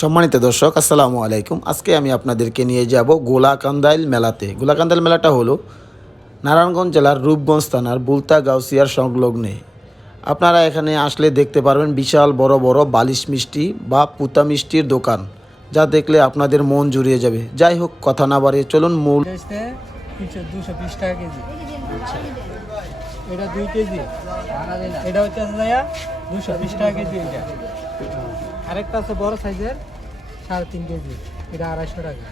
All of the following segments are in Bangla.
সম্মানিত দর্শক আসসালামু আলাইকুম। আজকে আমি আপনাদেরকে নিয়ে যাব গোলাকান্দাইল মেলাতে। গোলাকান্দাইল মেলাটা হলো নারায়ণগঞ্জ জেলার রূপগঞ্জ থানার বুলতা গাউসিয়ার সংলগ্নে। আপনারা এখানে আসলে দেখতে পারবেন বিশাল বড় বড় বালিশ মিষ্টি বা পুতা মিষ্টির দোকান যা দেখলে আপনাদের মন জুড়িয়ে যাবে। যাই হোক কথা না বাড়িয়ে চলুন মূল দুশো টাকা কেজি। এটা দুই কেজি। এটা হচ্ছে ভাইয়া দুশো বিশ টাকা কেজি এটা। আরেকটা আছে বড় সাইজের সাড়ে তিন কেজি। এটা আড়াইশো টাকা।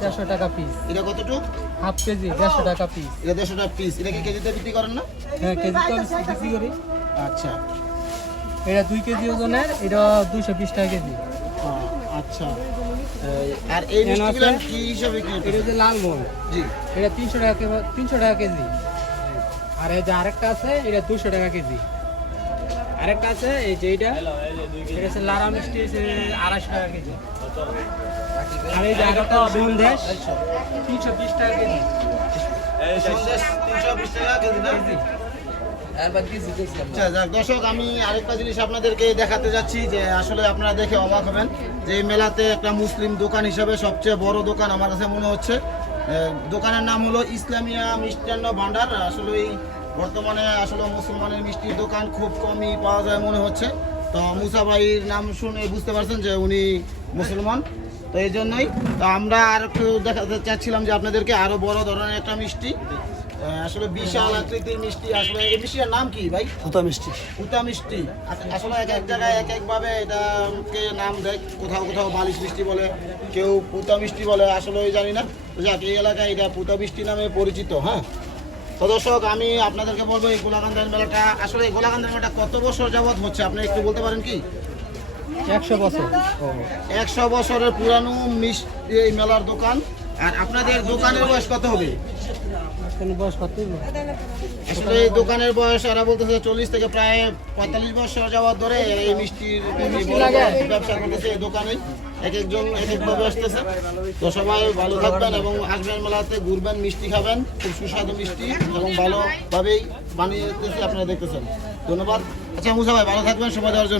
দেড়শো টাকা পিস এটা কতটুকু? হাফ কেজি দেড়শো টাকা পিস এটা দেড়শো টাকা পিস এটা কি কেজিতে বিক্রি করেন না? হ্যাঁ কেজি তো আমি বিক্রি করি। আচ্ছা। এটা দুই কেজি ওজনের এটা দুশো বিশ টাকা কেজি। আচ্ছা। আর এই মিষ্টিগুলো কি হিসাবে কি এটা হচ্ছে লাল মোল। জি। এটা তিনশো টাকা তিনশো টাকা কেজি। আর এই যে আরেকটা আছে এটা দুশো টাকা কেজি। আরেকটা আছে এই যে এইটা এটা হচ্ছে লারা মিষ্টি হচ্ছে আড়াইশো টাকা কেজি। আর এই যে আরেকটা সন্দেশ তিনশো বিশ টাকা কেজি। সন্দেশ তিনশো বিশ টাকা কেজি না? আচ্ছা দর্শক আমি আরেকটা জিনিস আপনাদেরকে দেখাতে যাচ্ছি যে আসলে আপনারা দেখে অবাক হবেন যে এই মেলাতে একটা মুসলিম দোকান হিসেবে সবচেয়ে বড় দোকান আমার কাছে মনে হচ্ছে। দোকানের নাম হলো ইসলামিয়া মিষ্টান্ন ভাণ্ডার। আসলে বর্তমানে আসলে মুসলমানের মিষ্টির দোকান খুব কমই পাওয়া যায় মনে হচ্ছে। তো মুসা ভাইয়ের নাম শুনে বুঝতে পারছেন যে উনি মুসলমান। তো এই জন্যই তো আমরা আর একটু দেখাতে চাচ্ছিলাম যে আপনাদেরকে আরও বড় ধরনের একটা মিষ্টি। আসলে বিশাল আকৃতির মিষ্টি আসলে এই মিষ্টির নাম কি ভাই? পুতা মিষ্টি। পুতা মিষ্টি। আসলে এক এক জায়গায় এক এক ভাবে এটাকে নাম দেয় কোথাও কোথাও বালিশ মিষ্টি বলে কেউ পুতা মিষ্টি বলে আসলে ওই জানি না। যাক এই এলাকায় এটা পুতা মিষ্টি নামে পরিচিত হ্যাঁ? তো দর্শক আমি আপনাদেরকে বলব এই গোলাকান্দার মেলাটা আসলে এই গোলাকান্দার মেলাটা কত বছর যাবৎ হচ্ছে? আপনি একটু বলতে পারেন কি? একশো বছর। একশো বছরের পুরানো মিষ্টি এই মেলার দোকান। আর আপনাদের দোকানের বয়স কত হবে? আসলে এই দোকানের বয়স এরা বলতেছে চল্লিশ থেকে প্রায় পঁয়তাল্লিশ বছর যাওয়ার ধরে এই মিষ্টির ব্যবসা করতেছে এই দোকানে এক একজন এক একভাবে আসতেছে। তো সবাই ভালো থাকবেন এবং আসবেন মেলাতে ঘুরবেন মিষ্টি খাবেন। খুব সুস্বাদু মিষ্টি এবং ভালোভাবেই বানিয়ে আপনারা দেখতেছেন। ধন্যবাদ। আচ্ছা মুসা ভাই ভালো থাকবেন সময় দেওয়ার জন্য।